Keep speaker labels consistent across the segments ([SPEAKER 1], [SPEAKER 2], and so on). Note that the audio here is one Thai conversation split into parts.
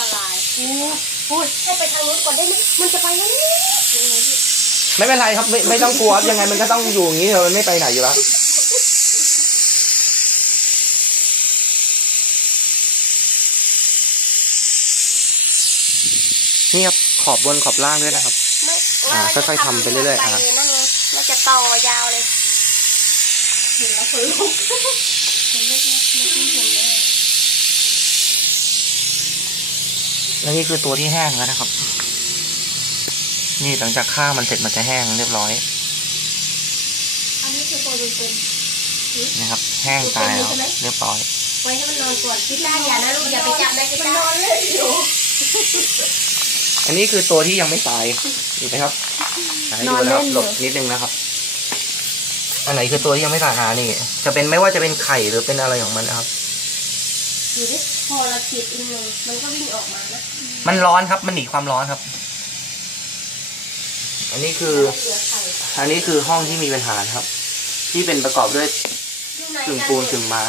[SPEAKER 1] ลายพูดให้ไปทางนู้นก่อนได้ไหมมันจะไปแล้วนี่
[SPEAKER 2] ไม่เป็นไรครับไม่ต้องกลัวยังไงมันก็ต้องอยู่อย่างนี้มันไม่ไปไหนอยู่แล้วนี่ครับขอบบนขอบล่างด้วยนะครับค่อยๆทำไปเรื่อยๆ
[SPEAKER 1] นั่นไงแล้วจะต่อยาวเลยเห็นแล้วคนลุกเห็นเล็กๆไม่เห็นเลย
[SPEAKER 2] และนี่คือตัวที่แห้งแล้วนะครับนี่หลังจากข้างมันเสร็จมันจะแห้งเรียบร้อย
[SPEAKER 1] อันนี้คือตัวเป็น
[SPEAKER 2] นะครับแห้งตายแล้วเรียบร้อย
[SPEAKER 1] ไว้ให้มันนอนก่อนพี่ต้าอย่านะลูกอย่าไปจับนะพี่ต้านอนเล่นอยู่
[SPEAKER 2] อันนี้คือตัวที่ยังไม่ตายดูไหมครับให้ดูนะครับหลบนิดนึงนะครับอันไหนคือตัวที่ยังไม่ตายนี่จะเป็นไม่ว่าจะเป็นไข่หรือเป็นอะไรของมันนะครับ
[SPEAKER 1] ดูดิพอเราขีดอีกหนึ่งมันก็วิ่งออกมานะ
[SPEAKER 2] มันร้อนครับมันหนีความร้อนครับอันนี้คือห้องที่มีปัญหาครับที่เป็นประกอบด้วยกึ่งปูนกึ่งไม้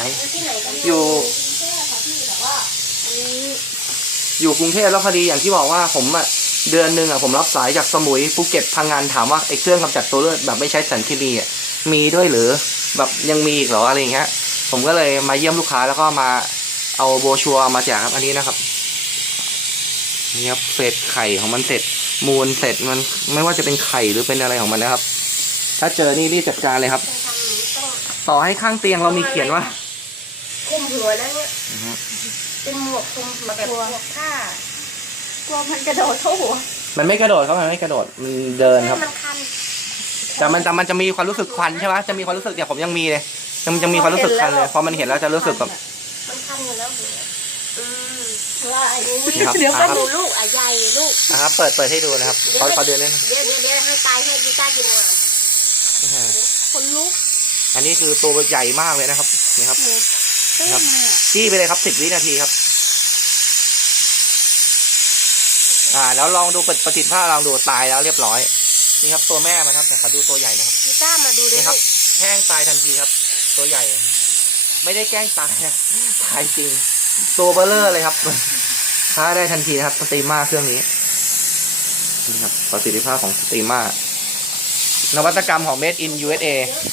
[SPEAKER 2] อยู่กรุงเทพแล้วพอดีอย่างที่บอกว่าผมเดือนหนึ่งผมรับสายจากสมุยภูเก็ตพังงานถามว่าไอ้เครื่องกำจัดตัวเลือดแบบไม่ใช้สารเคมีมีด้วยหรือแบบยังมีอีกเหรออะไรอย่างเงี้ยผมก็เลยมาเยี่ยมลูกค้าแล้วก็มาเอาโบชัวมาแจกครับอันนี้นะครับนี่ครับเศษไข่ของมันเสร็จมูลเสร็จมันไม่ว่าจะเป็นไข่หรือเป็นอะไรของมันนะครับถ้าเจอนี่รีบจัดการเลยครับต่อให้ข้างเตียงเรามีเขียนว่า
[SPEAKER 1] คุมหัวแล้วเนี่ยเป็นหมวกคุมแบบหมวกผ้ากลัวมันกระโดดเข้าหัว
[SPEAKER 2] มันไม่กระโดดครับมันไม่กระโดดมันเดินครับแต่มันจะมีความรู้สึกควันใช่ไหมจะมีความรู้สึกเดี๋ยวผมยังมีเลยมันจะมีความรู้สึกคันเลยพอมันเห็นแล้วจะรู้สึกแบบ
[SPEAKER 1] มันคันอยู่แล้วว่าไอ้เดี๋ยวก็ดูลูกใหญ่ลูก
[SPEAKER 2] นะครับเปิดให้ดูนะครับเขาเดินเล่น
[SPEAKER 1] เดี๋ยวให้ตายให้กีต้ากินงานคนลุก
[SPEAKER 2] อันนี้คือตัวใหญ่มากเลยนะครับนี่ครับจี้ไปเลยครับ10 วินาทีครับแล้วลองดูประสิทธิภาพลองดูตายแล้วเรียบร้อยนี่ครับตัวแม่มันครับแต่เขาดูตัวใหญ่นะครับ
[SPEAKER 1] กีต้ามาดูด้วย
[SPEAKER 2] ครับแห้งตายทันทีครับตัวใหญ่ไม่ได้แกล้งตายนะตายจริงตัวเบลเลอร์เลยครับฆ่าได้ทันทีนะครับสตรีมม่าเครื่องนี้นี่ครับประสิทธิภาพของสตรีมม่านวัตกรรมของ Made in USA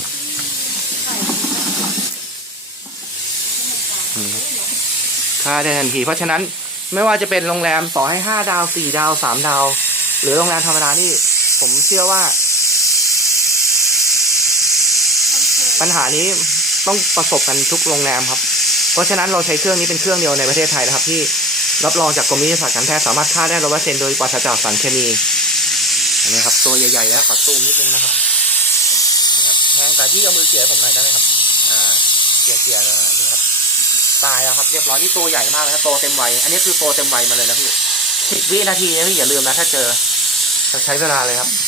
[SPEAKER 2] ฆ่าได้ทันทีเพราะฉะนั้นไม่ว่าจะเป็นโรงแรมต่อให้5 ดาว4 ดาว3 ดาวหรือโรงแรมธรรมดานี่ผมเชื่อว่าปัญหานี้ต้องประสบกันทุกโรงแรมครับเพราะฉะนั้นเราใช้เครื่องนี้เป็นเครื่องเดียวในประเทศไทยนะครับที่รับรองจากกรมวิทยาศาสตร์การแพทย์สามารถฆ่าได้100%โดยปราศจากสารเคมีอันนี้ครับตัวใหญ่ๆแล้วขอซูมนิดนึงนะครับแห้งแต่ที่เอามือเกี่ยผมหน่อยได้ไหมครับเกี่ยเลยนะครับตายแล้วครับเรียบร้อยนี่ตัวใหญ่มากเลยครับโตเต็มวัยอันนี้คือโตเต็มวัยมาเลยนะพี่10 วินาทีนะพี่อย่าลืมนะถ้าเจอใช้เวลาเลยครับ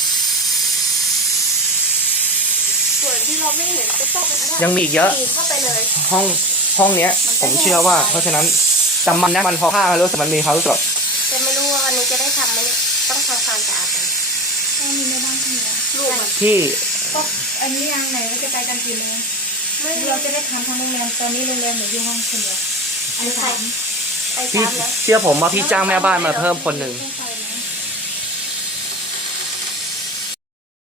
[SPEAKER 1] ส่วนที่เราไม่เห็นก็ต้อง
[SPEAKER 2] ยังมีอีกเยอะห้องเนี้ยผมเชื่อว่าเพราะฉะนั้นจำมันนะมันพอผ้ามันรู้สึกมันมีเขารู้สึก
[SPEAKER 1] จะไม่รู้ว่าวันนี้จะได้ทำไหมต้องทำความสะอาดกันมีในบ้านที่ลูก
[SPEAKER 2] ที่
[SPEAKER 3] อันนี้ยังไหนว่าจะไปกันกี่โมงเราจะได้ทำทั้งโรงแรมตอนนี้โรงแรมหนูอยู่ห้องคนเดียว
[SPEAKER 2] พี่เชื่อผมว่าพี่จ้างแม่บ้านมาเพิ่มคนหนึ่ง